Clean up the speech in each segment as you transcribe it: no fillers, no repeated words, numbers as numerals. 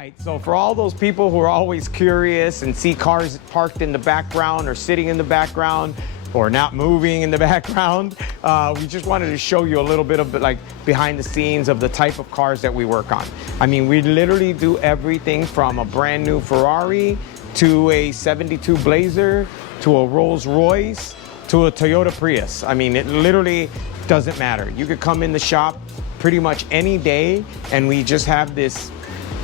right, so for all those people who are always curious and see cars parked in the background or sitting in the background or not moving in the background, we just wanted to show you a little bit of like behind the scenes of the type of cars that we work on. I mean, we literally do everything from a brand new Ferrari to a 72 Blazer to a Rolls Royce to a Toyota Prius. I mean, it literally doesn't matter. You could come in the shop pretty much any day and we just have this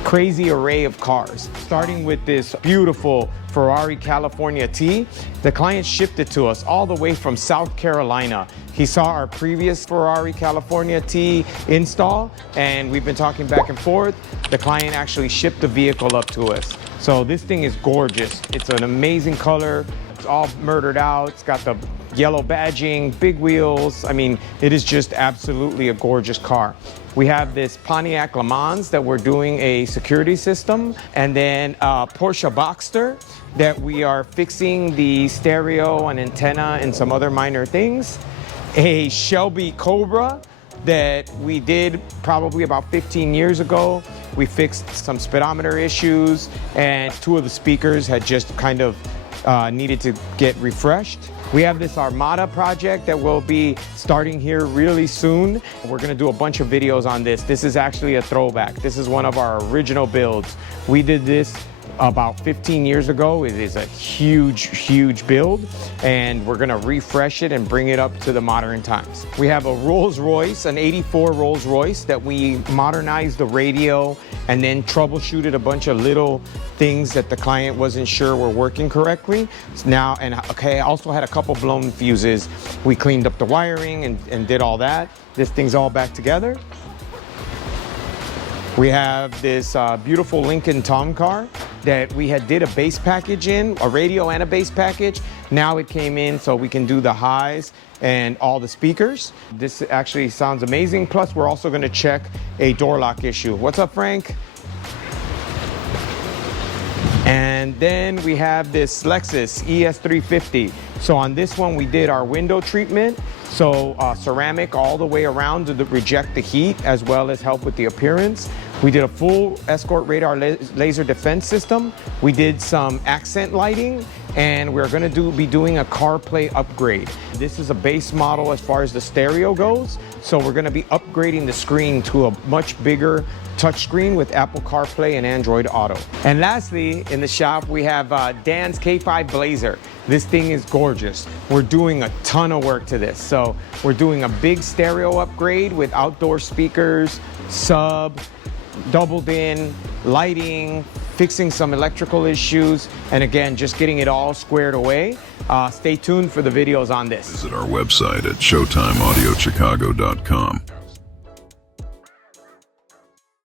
crazy array of cars. Starting with this beautiful Ferrari California T. The client shipped it to us all the way from South Carolina. He saw our previous Ferrari California T install and we've been talking back and forth. The client actually shipped the vehicle up to us. So this thing is gorgeous. It's an amazing color. It's all murdered out. It's got the yellow badging, big wheels. I mean, it is just absolutely a gorgeous car. We have this Pontiac Le Mans that we're doing a security system, and then Porsche Boxster that we are fixing the stereo and antenna and some other minor things. A Shelby Cobra that we did probably about 15 years ago. We fixed some speedometer issues and two of the speakers had just kind of needed to get refreshed. We have this Armada project that will be starting here really soon. We're gonna do a bunch of videos on this. This is actually a throwback. This is one of our original builds. We did this about 15 years ago. It is a huge build and we're gonna refresh it and bring it up to the modern times. We have a Rolls Royce, an 84 Rolls Royce that we modernized the radio and then troubleshooted a bunch of little things that the client wasn't sure were working correctly. Now, and okay, I also had a couple blown fuses. We cleaned up the wiring and did all that. This thing's all back together. We have this beautiful Lincoln Tom car that we did a bass package in, a radio and a bass package. Now it came in so we can do the highs and all the speakers. This actually sounds amazing. Plus, we're also gonna check a door lock issue. What's up, Frank? And then we have this Lexus ES350. So on this one, we did our window treatment. So ceramic all the way around to reject the heat as well as help with the appearance. We did a full escort radar laser defense system. We did some accent lighting and we're gonna be doing a CarPlay upgrade. This is a base model as far as the stereo goes. So we're gonna be upgrading the screen to a much bigger touchscreen with Apple CarPlay and Android Auto. And lastly, in the shop, we have Dan's K5 Blazer. This thing is gorgeous. We're doing a ton of work to this. So we're doing a big stereo upgrade with outdoor speakers, sub, doubled in, lighting, fixing some electrical issues, and again, just getting it all squared away. Stay tuned for the videos on this. Visit our website at showtimeaudiochicago.com.